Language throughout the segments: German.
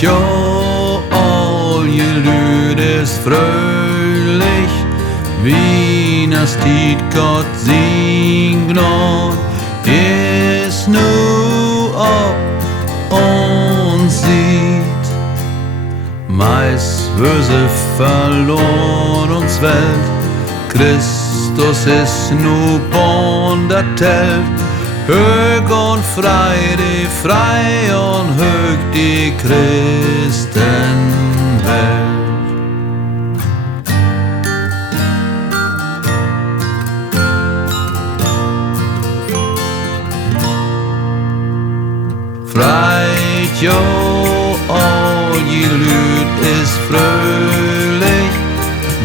jo, all je Lüd ist fröhlich, Wieners-Tied, Gott sing Gnad, ist nu ob und sieht. Meist böse verloren uns Welt, Christus ist nu born der Telt, hög und frei und hög die Christenwelt. Freit jo, all je Lüd ist fröhlich,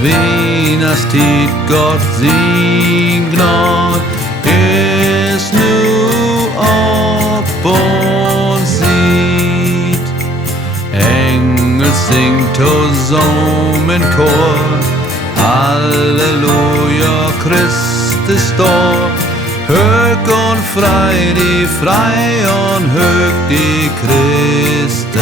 Wieners-Tied, Gott sing Gnad, ist nu ob und sieht. Engel singt zusammen Chor, Halleluja, Christ ist da. Hög und frei und hög die Christenwelt.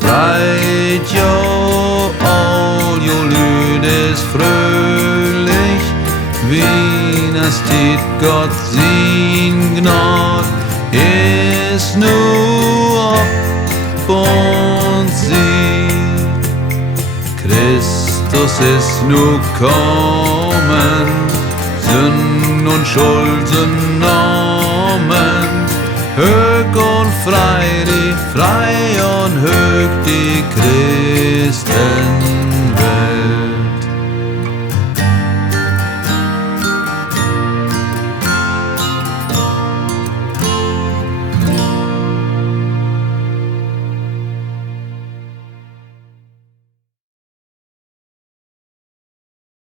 Freit jo, all jo Lüd ist fröhlich, Wieners-Tied, Gott sing Gnad, ist nu ob und sieht. Christus ist nu kommen, Sünn und Schuld sind Namen, hög und frei und hög die Christen.